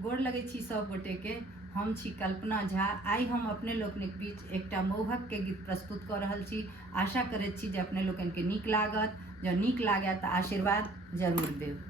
गोड़ लगै छी सब गोटे के। हम छी कल्पना झा। आई हम अपने लोकनिक बीच एकटा मौहक के गीत प्रस्तुत कऽ रहल छी। आशा करैत छी जे अपने लोकनि के नीक लागत। जँ नीक लागय तऽ आशीर्वाद जरूर देब।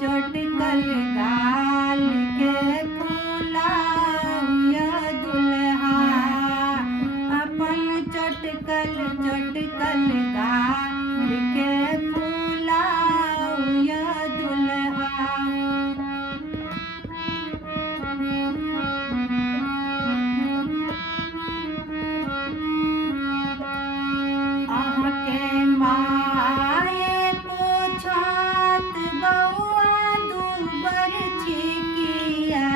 चोटकल गाल के फुलाऊं दुल्हा, अपन चोटकल गाल के फुलाऊं दुल्हा। के माए पूछत बउआ दूबर छिकिया,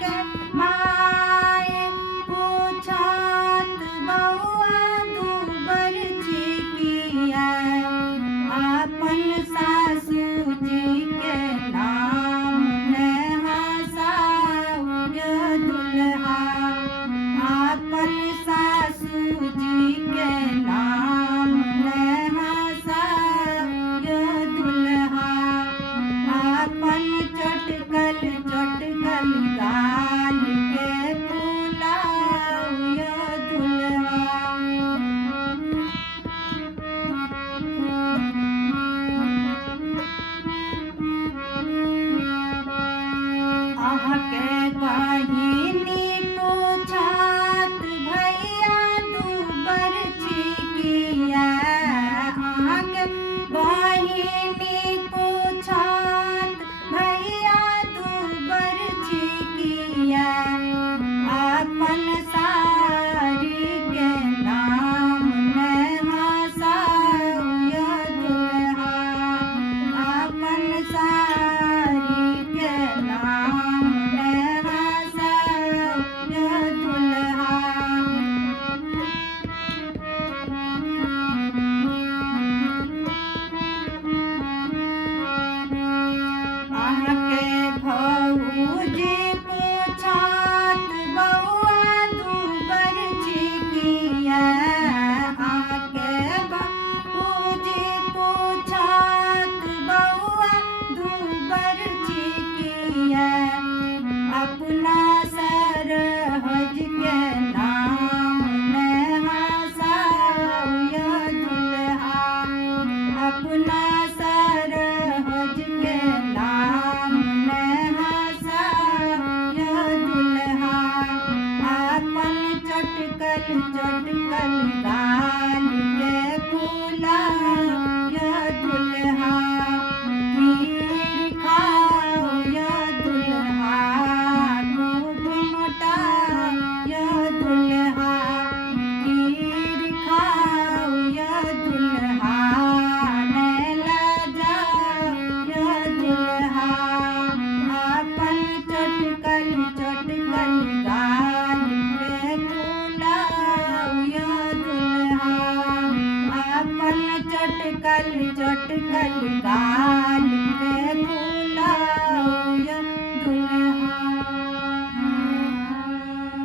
के माए पूछत बउआ दूबर छिकिया। अपन सासू जी के नाम ने हंसाऊं दुल्हा, अपन सासू जी के नाम ने हंसाऊं दुल्हा। अपन चोटकल गाल के फुलाऊं दुल्हा। के बहिनी पूछत भैया दूबर छिकिया, के बहिनी पूछत भैया दूबर छिकिया। अपन साड़ी के नाम ने हंसाऊं दुल्हा, अपन साड़ी के नाम ने हंसाऊं दुल्हा। के भौजी पूछत बउआ दूबर छिकिया, के भौजी पूछत बउआ दूबर छिकिया। अपना सरहज के नाम ने हंसाऊं दुल्हा, अपना सरहज के नाम ने हंसाऊं दुल्हा। अपन चोटकल गाल के फुलाऊं दुल्हा। खीर खाऊं दुल्हा, खूब मोटाऊं दुल्हा। खीर खाऊं दुल्हा, ने लजाऊं दुल्हा। अपन चोटकल गाल के फुलाऊं दुल्हा, अपन चोटकल गाल के